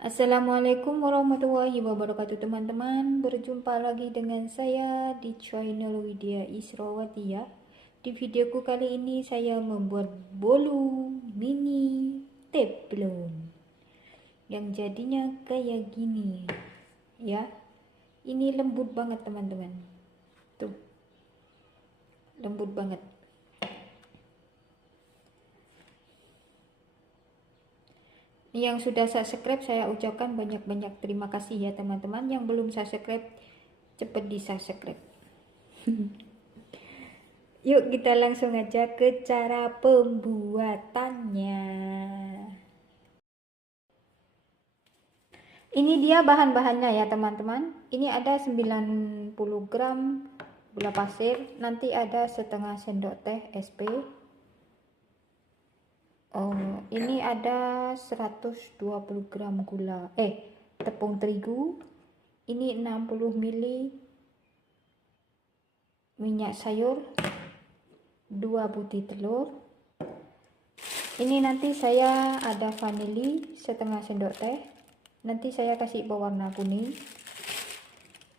Assalamualaikum warahmatullahi wabarakatuh teman-teman. Berjumpa lagi dengan saya di channel Widya Israwati ya. Di videoku kali ini saya membuat bolu mini teflon yang jadinya kayak gini ya. Ini lembut banget teman-teman. Tuh. Lembut banget. Yang sudah subscribe saya ucapkan banyak-banyak terima kasih ya teman-teman. Yang belum subscribe cepet di subscribe. Yuk kita langsung aja ke cara pembuatannya. Ini dia bahan-bahannya ya teman-teman. Ini ada 90 gram gula pasir, nanti ada setengah sendok teh SP. Ini ada 120 gram tepung terigu. Ini 60 ml minyak sayur, 2 butir telur. Ini nanti saya ada vanili setengah sendok teh. Nanti saya kasih berwarna kuning.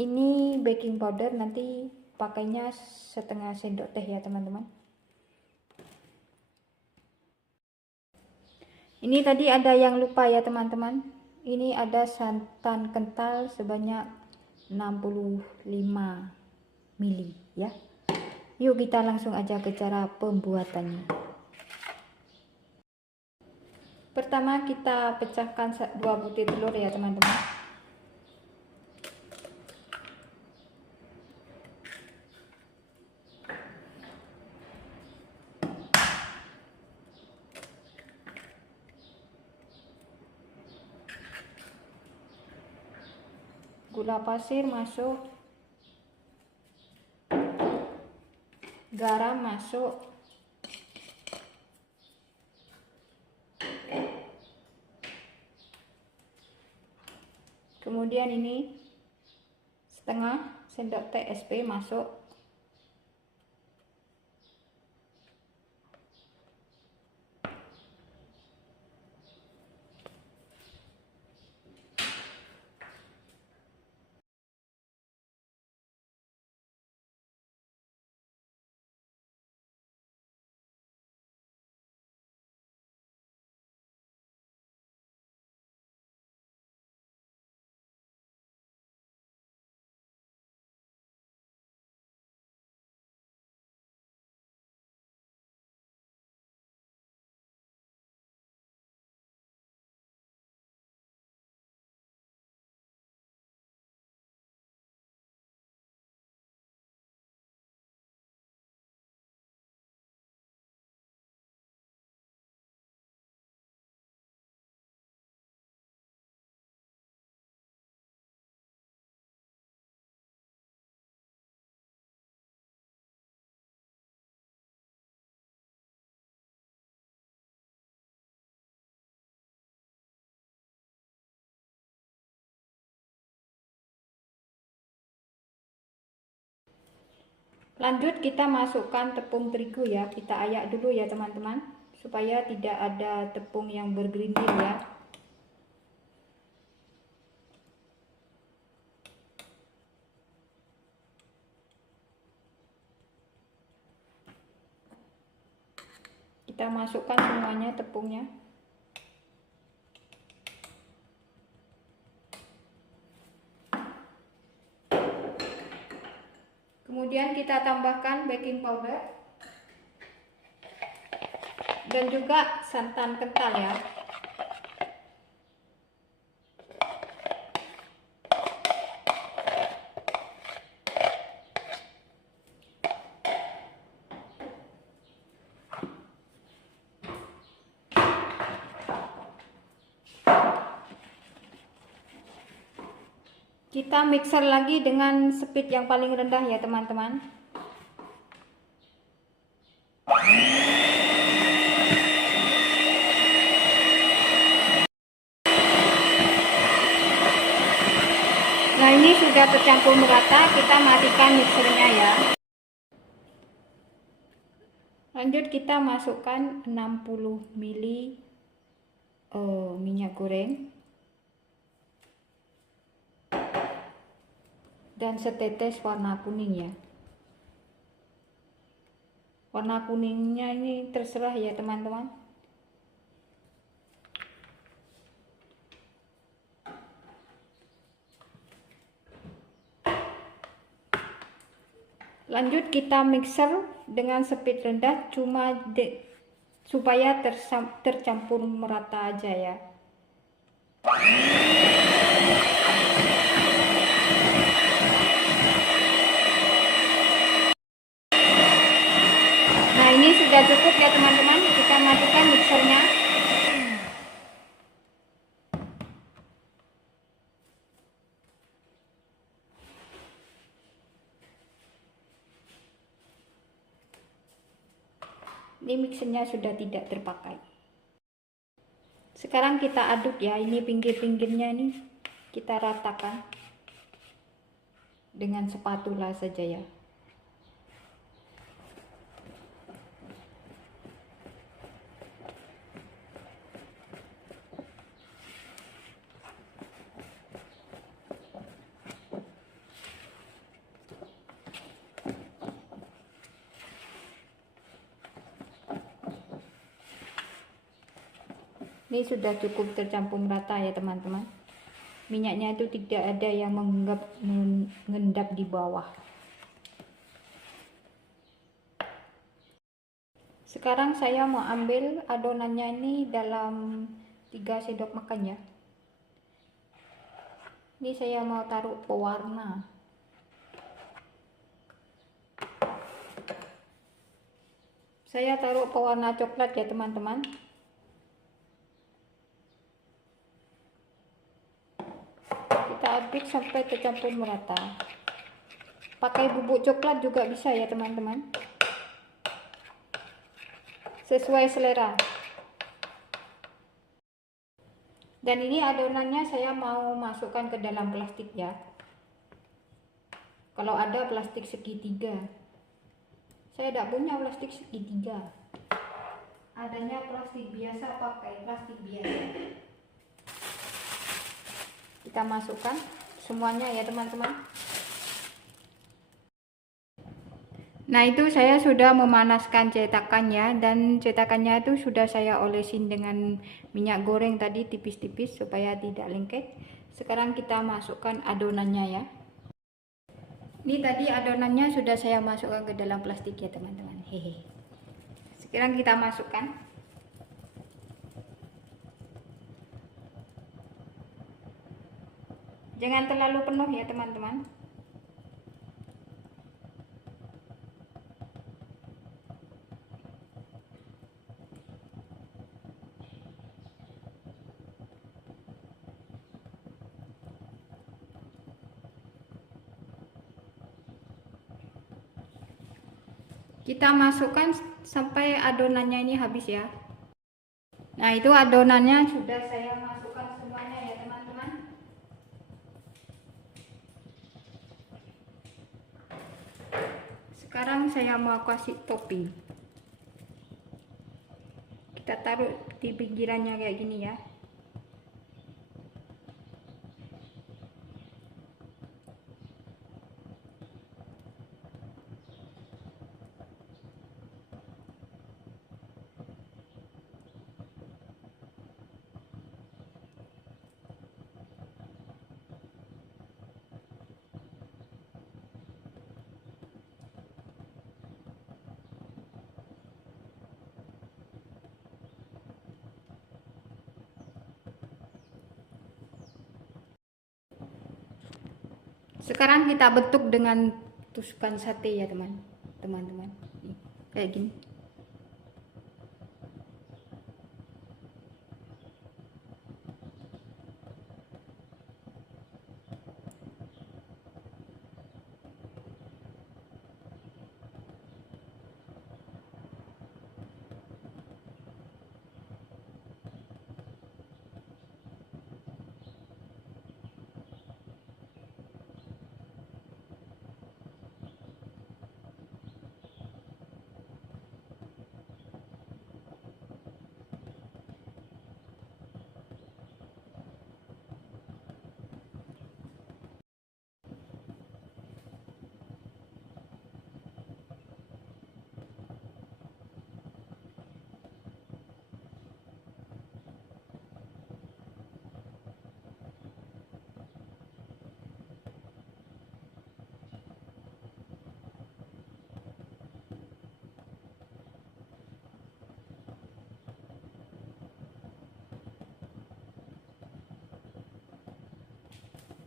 Ini baking powder, nanti pakainya setengah sendok teh ya teman-teman. Ini tadi ada yang lupa ya teman-teman. Ini ada santan kental sebanyak 65 ml ya. Yuk kita langsung aja ke cara pembuatannya. Pertama kita pecahkan 2 butir telur ya teman-teman. Gula pasir masuk, garam masuk, kemudian ini setengah sendok teh SP masuk, lanjut kita masukkan tepung terigu ya. Kita ayak dulu ya teman-teman, supaya tidak ada tepung yang bergerindil ya. Kita masukkan semuanya tepungnya. Kemudian kita tambahkan baking powder dan juga santan kental ya. Kita mixer lagi dengan speed yang paling rendah ya teman-teman. Nah, ini sudah tercampur merata, kita matikan mixernya ya. Lanjut kita masukkan 60 ml minyak goreng dan setetes warna kuning ya. Warna kuningnya ini terserah ya teman-teman. Lanjut kita mixer dengan speed rendah supaya tercampur merata aja ya. Nah, ini sudah cukup ya teman-teman, kita matikan mixernya. Ini mixernya sudah tidak terpakai. Sekarang kita aduk ya, ini pinggir-pinggirnya ini kita ratakan dengan spatula saja ya. Ini sudah cukup tercampur merata ya teman-teman. Minyaknya itu tidak ada yang mengendap di bawah. Sekarang saya mau ambil adonannya ini dalam 3 sendok makan ya. Ini saya mau taruh pewarna. Saya taruh pewarna coklat ya teman-teman. Kita aduk sampai tercampur merata. Pakai bubuk coklat juga bisa ya teman-teman, sesuai selera. Dan ini adonannya saya mau masukkan ke dalam plastik ya. Kalau ada plastik segitiga, saya tidak punya plastik segitiga, adanya plastik biasa, pakai plastik biasa. Kita masukkan semuanya ya teman-teman. Nah, itu saya sudah memanaskan cetakannya, dan cetakannya itu sudah saya olesin dengan minyak goreng tadi tipis-tipis supaya tidak lengket. Sekarang kita masukkan adonannya ya. Ini tadi adonannya sudah saya masukkan ke dalam plastik ya teman-teman. Hehe. Sekarang kita masukkan. Jangan terlalu penuh ya teman-teman. Kita masukkan sampai adonannya ini habis ya. Nah, itu adonannya sudah saya masukkan semuanya ya teman-teman. Sekarang saya mau kasih topping. Kita taruh di pinggirannya kayak gini ya. Sekarang kita bentuk dengan tusuk sate ya teman-teman. Kayak gini.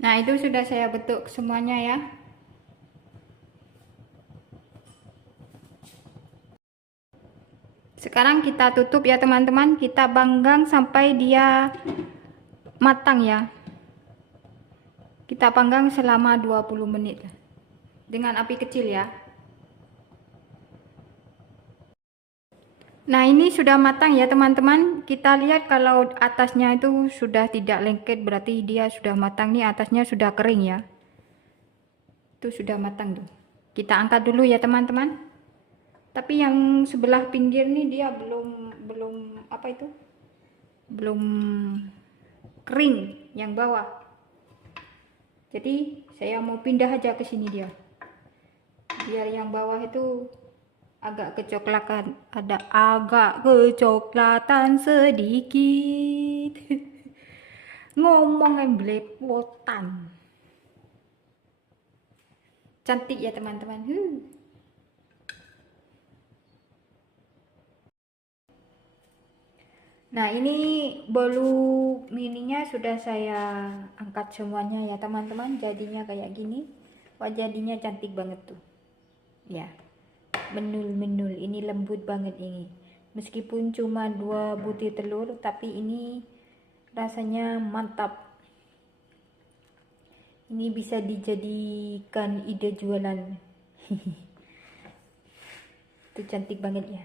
Nah, itu sudah saya bentuk semuanya ya. Sekarang kita tutup ya teman-teman, kita panggang sampai dia matang ya. Kita panggang selama 20 menit dengan api kecil ya. Nah, ini sudah matang ya teman-teman. Kita lihat kalau atasnya itu sudah tidak lengket, berarti dia sudah matang nih. Atasnya sudah kering ya. Itu sudah matang tuh. Kita angkat dulu ya teman-teman. Tapi yang sebelah pinggir nih dia belum apa itu? Belum kering yang bawah. Jadi saya mau pindah aja ke sini dia. Biar yang bawah itu agak kecoklatan, ada agak kecoklatan sedikit. Ngomong yang belepotan. Cantik ya teman-teman. Nah, ini bolu mininya sudah saya angkat semuanya ya teman-teman. Jadinya kayak gini. Wah, jadinya cantik banget tuh. Ya. Menul-menul, ini lembut banget ini. Meskipun cuma 2 butir telur, tapi ini rasanya mantap. Ini bisa dijadikan ide jualan. Itu cantik banget ya.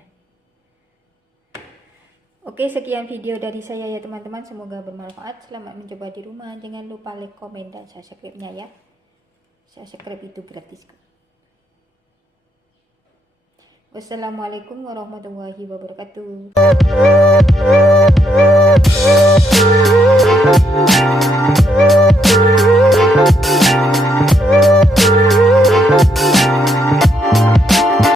Oke, sekian video dari saya ya teman-teman. Semoga bermanfaat. Selamat mencoba di rumah. Jangan lupa like, komen, dan subscribe-nya ya. Subscribe itu gratis. Wassalamualaikum warahmatullahi wabarakatuh.